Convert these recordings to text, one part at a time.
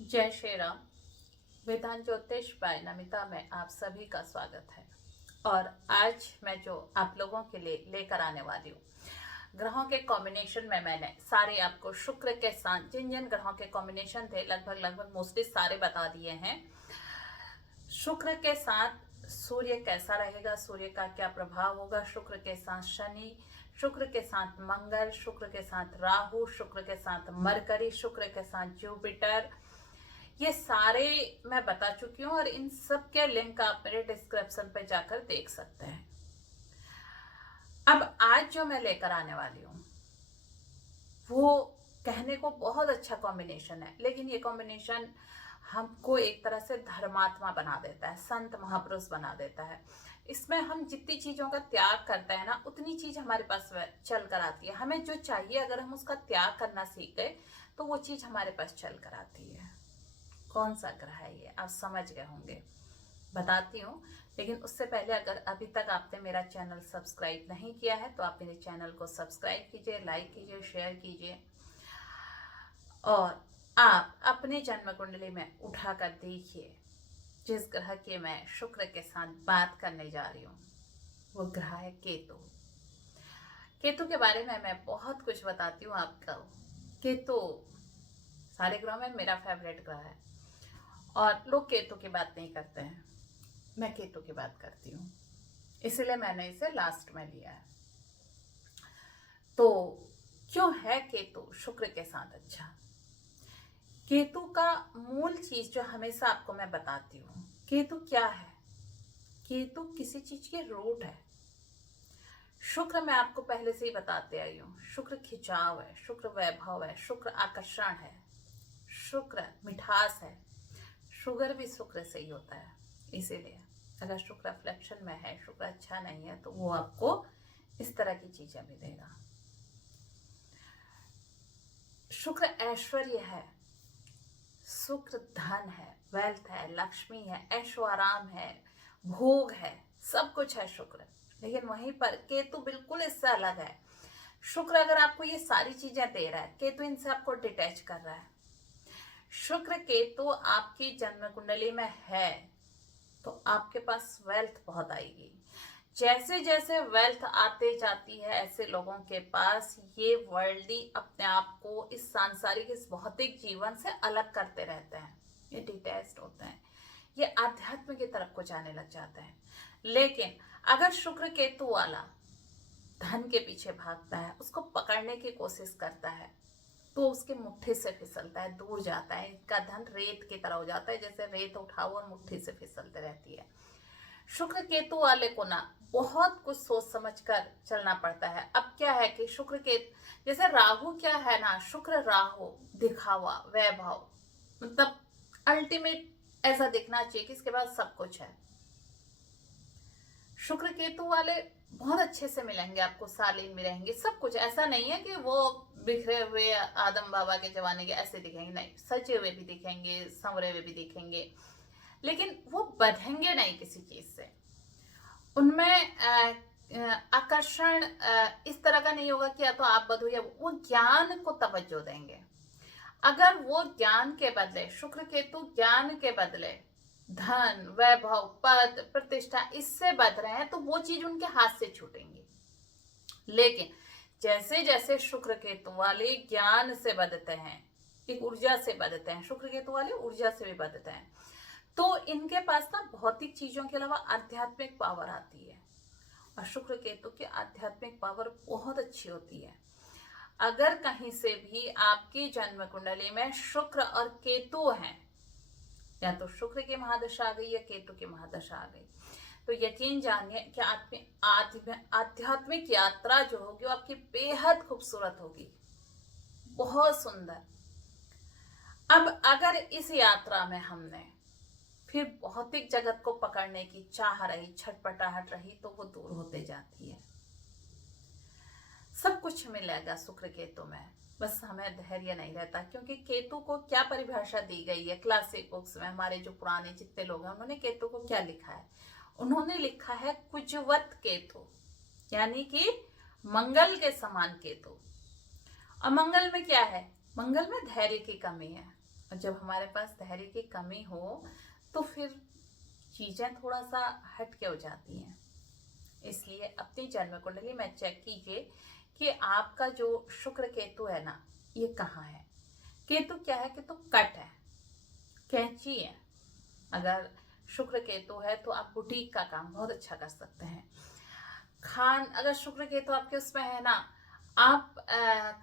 जय श्री राम। विधान ज्योतिष बाय नमिता में आप सभी का स्वागत है। और आज मैं जो आप लोगों के लिए लेकर आने वाली हूँ, ग्रहों के कॉम्बिनेशन में मैंने सारे आपको शुक्र के साथ जिन जिन ग्रहों के कॉम्बिनेशन थे लगभग मोस्टली सारे बता दिए हैं। शुक्र के साथ सूर्य कैसा रहेगा, सूर्य का क्या प्रभाव होगा, शुक्र के साथ शनि, शुक्र के साथ मंगल, शुक्र के साथ राहु, शुक्र के साथ मरकरी, शुक्र के साथ जुपिटर, ये सारे मैं बता चुकी हूँ और इन सब के लिंक आप मेरे डिस्क्रिप्शन पे जाकर देख सकते हैं। अब आज जो मैं लेकर आने वाली हूँ वो कहने को बहुत अच्छा कॉम्बिनेशन है, लेकिन ये कॉम्बिनेशन हमको एक तरह से धर्मात्मा बना देता है, संत महापुरुष बना देता है। इसमें हम जितनी चीजों का त्याग करते हैं ना, उतनी चीज हमारे पास चल कर आती है। हमें जो चाहिए अगर हम उसका त्याग करना सीख गए तो वो चीज हमारे पास चल कर आती है। कौन सा ग्रह है ये आप समझ गए होंगे, बताती हूँ। लेकिन उससे पहले अगर अभी तक आपने मेरा चैनल सब्सक्राइब नहीं किया है तो आप मेरे चैनल को सब्सक्राइब कीजिए, लाइक कीजिए, शेयर कीजिए और आप अपने जन्म कुंडली में उठाकर देखिए जिस ग्रह की मैं शुक्र के साथ बात करने जा रही हूँ वो ग्रह है केतु। केतु के बारे में मैं बहुत कुछ बताती हूँ आपको। केतु सारे ग्रहों में मेरा फेवरेट ग्रह है और लोग केतु की बात नहीं करते हैं, मैं केतु की बात करती हूँ, इसलिए मैंने इसे लास्ट में लिया है। तो क्यों है केतु शुक्र के साथ अच्छा? केतु का मूल चीज जो हमेशा आपको मैं बताती हूँ, केतु क्या है? केतु किसी चीज की रूट है। शुक्र मैं आपको पहले से ही बताते आई हूँ, शुक्र खिंचाव है, शुक्र वैभव है, शुक्र आकर्षण है, शुक्र मिठास है। शुगर भी शुक्र से ही होता है, इसीलिए अगर शुक्र फ्लेक्शन में है, शुक्र अच्छा नहीं है तो वो आपको इस तरह की चीजें मिलेगा। शुक्र ऐश्वर्य है, शुक्र धन है, वेल्थ है, लक्ष्मी है, ऐशो आराम है, भोग है, सब कुछ है शुक्र। लेकिन वहीं पर केतु बिल्कुल इससे अलग है। शुक्र अगर आपको ये सारी चीजें दे रहा है, केतु इनसे आपको डिटैच कर रहा है। शुक्र केतु आपकी जन्म कुंडली में है तो आपके पास वेल्थ बहुत आएगी। जैसे जैसे वेल्थ आते जाती है ऐसे लोगों के पास ये वर्ल्डी अपने आप को इस सांसारिक इस भौतिक जीवन से अलग करते रहते हैं, ये डिटैच्ड होते हैं, ये आध्यात्म की तरफ को जाने लग जाते हैं। लेकिन अगर शुक्र केतु वाला धन के पीछे भागता है, उसको पकड़ने की कोशिश करता है तो उसके मुट्ठी से फिसलता है, दूर जाता है, इसका धन रेत की तरह हो जाता है, जैसे रेत उठाओ और मुट्ठी से फिसलते रहती है। शुक्र केतु वाले को ना बहुत कुछ सोच समझ कर चलना पड़ता है। अब क्या है कि शुक्र के जैसे राहु क्या है ना, शुक्र राहु दिखावा, वैभव, मतलब अल्टीमेट ऐसा दिखना चाहिए कि इसके पास सब कुछ है। शुक्र केतु वाले बहुत अच्छे से मिलेंगे आपको, सालीन में रहेंगे, सब कुछ। ऐसा नहीं है कि वो बिखरे हुए आदम बाबा के जमाने के ऐसे दिखेंगे, नहीं, सजे हुए भी दिखेंगे, संवरे हुए भी दिखेंगे, लेकिन वो बंधेंगे नहीं किसी चीज से। उनमें आकर्षण इस तरह का नहीं होगा कि या तो आप बधो या वो ज्ञान को तवज्जो देंगे। अगर वो ज्ञान के बदले, शुक्र केतु ज्ञान के बदले धन, वैभव, पद, प्रतिष्ठा इससे बध रहे हैं तो वो चीज उनके हाथ से छूटेंगी। लेकिन जैसे जैसे शुक्र केतु वाले ज्ञान से बधते हैं, एक ऊर्जा से बधते हैं, शुक्र केतु वाले ऊर्जा से भी बधते हैं, तो इनके पास ना भौतिक चीजों के अलावा आध्यात्मिक पावर आती है। और शुक्र केतु की आध्यात्मिक पावर बहुत अच्छी होती है। अगर कहीं से भी आपकी जन्म कुंडली में शुक्र और केतु हैं, या तो शुक्र की महादशा आ गई या केतु की महादशा आ गई, तो यकीन जानिए कि आध्यात्मिक यात्रा जो होगी वो आपकी बेहद खूबसूरत होगी, बहुत सुंदर। अब अगर इस यात्रा में हमने फिर भौतिक जगत को पकड़ने की चाह रही, छटपटाहट रही, तो वो दूर होते जाती है। सब कुछ मिलेगा शुक्र केतु में, बस हमें धैर्य नहीं रहता। क्योंकि केतु को क्या परिभाषा दी गई है क्लासिक बुक्स में, हमारे जो पुराने जितने लोग हैं उन्होंने केतु को क्या लिखा है? उन्होंने लिखा है कुजवत केतु, यानी कि मंगल के समान केतु। और मंगल में क्या है? मंगल में धैर्य की कमी है। और जब हमारे पास धैर्य की कमी हो तो फिर चीज़ें थोड़ा सा हटके हो जाती हैं। इसलिए अपनी जन्म कुंडली में चेक कीजिए कि आपका जो शुक्र केतु है ना, ये कहाँ है। केतु क्या है? केतु कट है, कैंची है। अगर शुक्र केतु है तो आप बुटीक का काम बहुत अच्छा कर सकते हैं। अगर शुक्र केतु आपके उसमें है ना, आप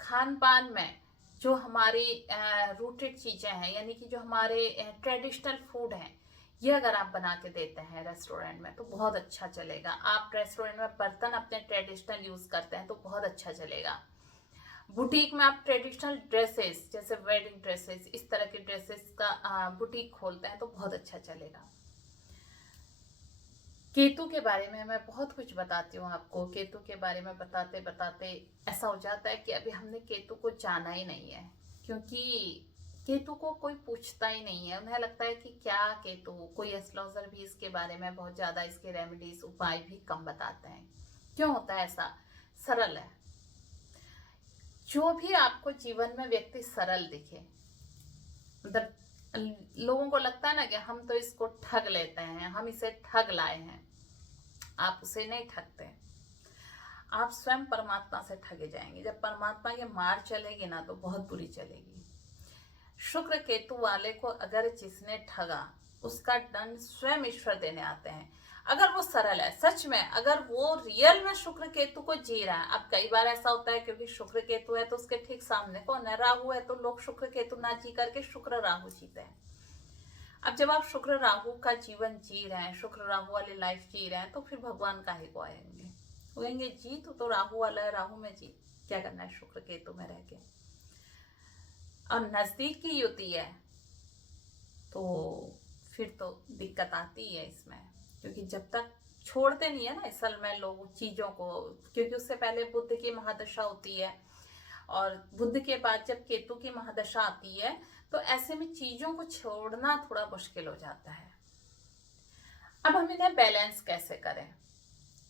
खान पान में जो हमारी रूटेड चीजें हैं, यानी कि जो हमारे ट्रेडिशनल फूड हैं, ये अगर आप बना के देते हैं रेस्टोरेंट में तो बहुत अच्छा चलेगा। आप रेस्टोरेंट में बर्तन अपने ट्रेडिशनल यूज करते हैं तो बहुत अच्छा चलेगा। बुटीक में आप ट्रेडिशनल ड्रेसेस जैसे वेडिंग ड्रेसेस, इस तरह की ड्रेसेस का बुटीक खोलते हैं तो बहुत अच्छा चलेगा। केतु के बारे में मैं बहुत कुछ बताती हूँ आपको। केतु के बारे में बताते बताते ऐसा हो जाता है कि अभी हमने केतु को जाना ही नहीं है, क्योंकि केतु को कोई पूछता ही नहीं है। उन्हें लगता है कि क्या केतु, कोई एस्ट्रोलॉजर भी इसके बारे में बहुत ज्यादा इसके रेमेडीज उपाय भी कम बताते हैं। क्यों होता है ऐसा? सरल है। जो भी आपको जीवन में व्यक्ति सरल दिखे, मतलब लोगों को लगता है ना कि हम तो इसको ठग लेते हैं, हम इसे ठग लाए हैं। आप उसे नहीं ठगते, आप स्वयं परमात्मा से ठगे जाएंगे। जब परमात्मा की मार चलेगी ना तो बहुत बुरी चलेगी। शुक्र केतु वाले को अगर जिसने ठगा, उसका दंड स्वयं ईश्वर देने आते हैं। अगर वो सरल है सच में, अगर वो रियल में शुक्र केतु को जी रहा है। अब कई बार ऐसा होता है क्योंकि शुक्र केतु है तो उसके ठीक सामने कौन है? राहु है, तो लोग शुक्र केतु ना जी करके शुक्र राहु जीते हैं। अब जब आप शुक्र राहु का जीवन जी रहे हैं, शुक्र राहु वाली लाइफ जी रहे हैं, तो फिर भगवान काहे को आएंगे? वो कहेंगे जी तो राहु वाला है, राहु में जी क्या करना है शुक्र केतु में रह के। और नजदीक की युति है तो फिर तो दिक्कत आती है इसमें, क्योंकि जब तक छोड़ते नहीं है ना असल में लोग चीजों को, क्योंकि उससे पहले बुध की महादशा होती है और बुध के बाद जब केतु की महादशा आती है तो ऐसे में चीजों को छोड़ना थोड़ा मुश्किल हो जाता है। अब हम इन्हें बैलेंस कैसे करें?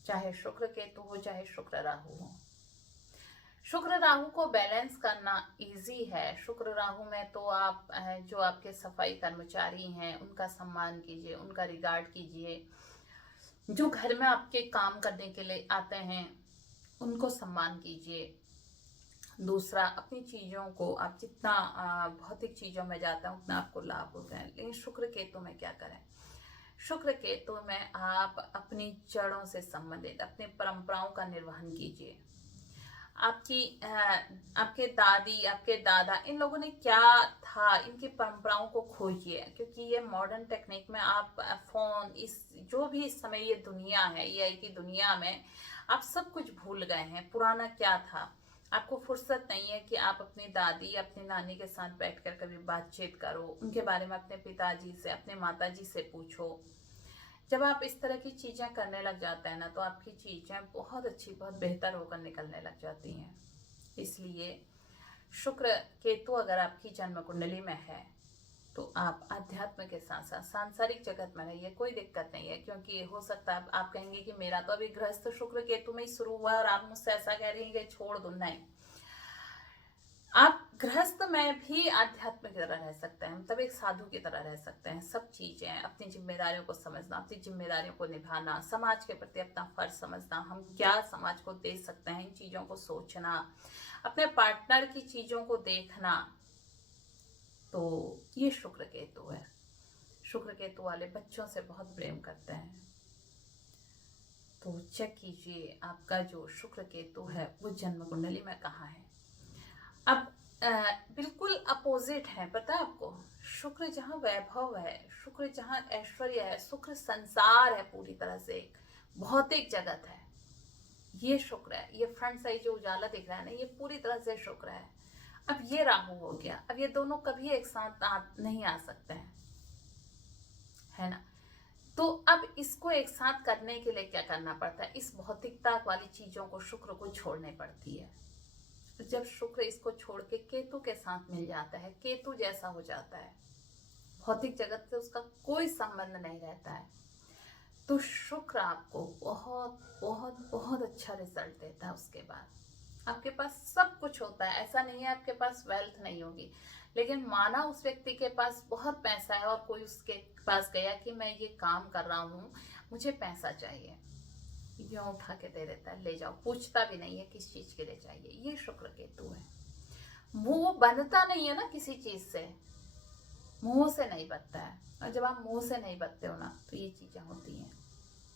चाहे शुक्र केतु हो चाहे शुक्र राहु हो, शुक्र राहु को बैलेंस करना इजी है। शुक्र राहु में तो आप जो आपके सफाई कर्मचारी हैं उनका सम्मान कीजिए, उनका रिगार्ड कीजिए। जो घर में आपके काम करने के लिए आते हैं उनको सम्मान कीजिए। दूसरा, अपनी चीजों को आप जितना भौतिक चीजों में जाते हैं उतना आपको लाभ होता है। लेकिन शुक्र केतु में क्या करें? शुक्र केतु में आप अपनी जड़ों से संबंधित अपनी परंपराओं का निर्वहन कीजिए। आपके दादी, आपके दादा, इन लोगों ने क्या था, इनकी परंपराओं को खोजिए। क्योंकि ये मॉडर्न टेक्निक में आप फोन, इस जो भी इस समय ये दुनिया है, एआई की दुनिया में आप सब कुछ भूल गए हैं। पुराना क्या था, आपको फुर्सत नहीं है कि आप अपनी दादी, अपनी नानी के साथ बैठकर कभी बातचीत करो, उनके बारे में अपने पिताजी से, अपने माताजी से पूछो। जब आप इस तरह की चीजें करने लग जाते हैं ना तो आपकी चीजें बहुत अच्छी, बहुत बेहतर होकर निकलने लग जाती हैं। इसलिए शुक्र केतु अगर आपकी जन्म कुंडली में है तो आप अध्यात्म के साथ साथ सांसारिक जगत में रहिए, कोई दिक्कत नहीं है। क्योंकि हो सकता है आप कहेंगे कि मेरा तो अभी गृहस्थ शुक्र केतु में ही शुरू हुआ और आप मुझसे ऐसा कह रही हैं कि छोड़ दो। नहीं, आप गृहस्थ में भी आध्यात्म की तरह रह सकते हैं, मतलब एक साधु की तरह रह सकते हैं। सब चीजें, अपनी जिम्मेदारियों को समझना, अपनी जिम्मेदारियों को निभाना, समाज के प्रति अपना फर्ज समझना, हम क्या समाज को दे सकते हैं, इन चीजों को सोचना, अपने पार्टनर की चीजों को देखना, तो ये शुक्र केतु है। शुक्र केतु वाले बच्चों से बहुत प्रेम करते हैं। तो चेक कीजिए आपका जो शुक्र केतु है वो जन्म कुंडली में कहाँ है। अब बिल्कुल अपोजिट है, पता है आपको? शुक्र जहाँ वैभव है, शुक्र जहाँ ऐश्वर्य है, शुक्र संसार है, पूरी तरह से एक भौतिक जगत है, ये शुक्र है। ये फ्रंट साइड जो उजाला दिख रहा है ना, ये पूरी तरह से शुक्र है। अब ये राहु हो गया। अब ये दोनों कभी एक साथ नहीं आ सकते हैं, है ना? तो अब इसको एक साथ करने के लिए क्या करना पड़ता है? इस भौतिकता वाली चीजों को शुक्र को छोड़नी पड़ती है। जब शुक्र इसको छोड़ के केतु के साथ मिल जाता है, केतु जैसा हो जाता है, भौतिक जगत से उसका कोई संबंध नहीं रहता है, तो शुक्र आपको बहुत बहुत बहुत अच्छा रिजल्ट देता है उसके बाद। आपके पास सब कुछ होता है, ऐसा नहीं है आपके पास वेल्थ नहीं होगी, लेकिन माना उस व्यक्ति के पास बहुत पैसा है और कोई उसके पास गया कि मैं ये काम कर रहा हूँ, मुझे पैसा चाहिए, यूं उठा के दे देता है, ले जाओ, पूछता भी नहीं है किस चीज के लिए चाहिए। ये शुक्र केतु है। मुंह बनता नहीं है ना किसी चीज से, मुंह से नहीं बनता है, और जब आप मुंह से नहीं बनते हो ना तो ये चीजें होती हैं।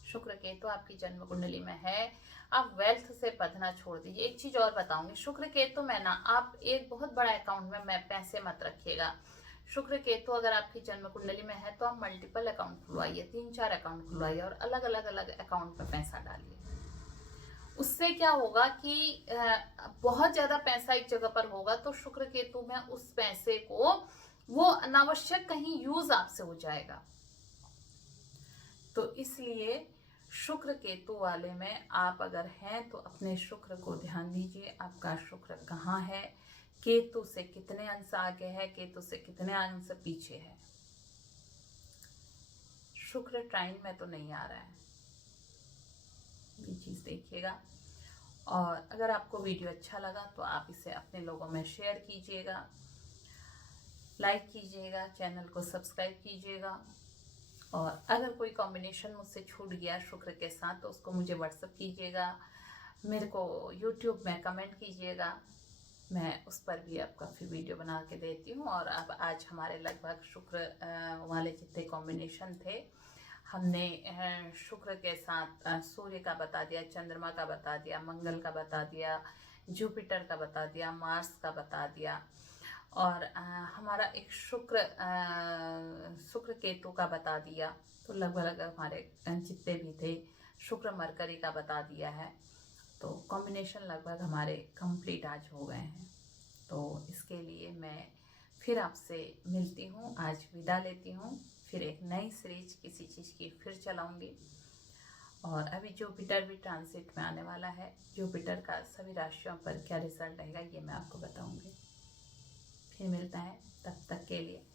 शुक्र केतु आपकी जन्म कुंडली में है, आप वेल्थ से बंधना छोड़ दीजिए। एक चीज और बताऊंगी, शुक्र केतु में ना आप एक बहुत बड़ा अकाउंट में मैं पैसे मत रखिएगा। शुक्र केतु अगर आपकी जन्म कुंडली में है तो आप मल्टीपल अकाउंट खुलवाइए, 3-4 अकाउंट खुलवाइए और अलग अलग अलग अकाउंट में पैसा डालिए। उससे क्या होगा कि बहुत ज्यादा पैसा एक जगह पर होगा तो शुक्र केतु में उस पैसे को वो अनावश्यक कहीं यूज आपसे हो जाएगा। तो इसलिए शुक्र केतु वाले में आप अगर हैं तो अपने शुक्र को ध्यान दीजिए, आपका शुक्र कहाँ है, केतु से कितने अंश आगे है, केतु से कितने अंश पीछे है। शुक्र ट्राइन में तो नहीं आ रहा है, ये चीज देखिएगा। और अगर आपको वीडियो अच्छा लगा तो आप इसे अपने लोगों में शेयर कीजिएगा, लाइक कीजिएगा, चैनल को सब्सक्राइब कीजिएगा। और अगर कोई कॉम्बिनेशन मुझसे छूट गया शुक्र के साथ तो उसको मुझे व्हाट्सअप कीजिएगा, मेरे को यूट्यूब में कमेंट कीजिएगा, मैं उस पर भी आपका फिर वीडियो बना के देती हूँ। और अब आज हमारे लगभग शुक्र वाले जितने कॉम्बिनेशन थे, हमने शुक्र के साथ सूर्य का बता दिया, चंद्रमा का बता दिया, मंगल का बता दिया, जुपिटर का बता दिया, मार्स का बता दिया, और हमारा एक शुक्र केतु का बता दिया। तो लगभग हमारे जितने भी थे, शुक्र मरकरी का बता दिया है। तो कॉम्बिनेशन लगभग हमारे कंप्लीट आज हो गए हैं। तो इसके लिए मैं फिर आपसे मिलती हूँ, आज विदा लेती हूँ, फिर एक नई सीरीज किसी चीज़ की फिर चलाऊँगी। और अभी जुपिटर भी ट्रांसिट में आने वाला है, जुपिटर का सभी राशियों पर क्या रिजल्ट रहेगा ये मैं आपको बताऊँगी। फिर मिलता है, तब तक के लिए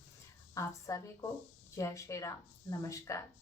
आप सभी को जय श्री राम, नमस्कार।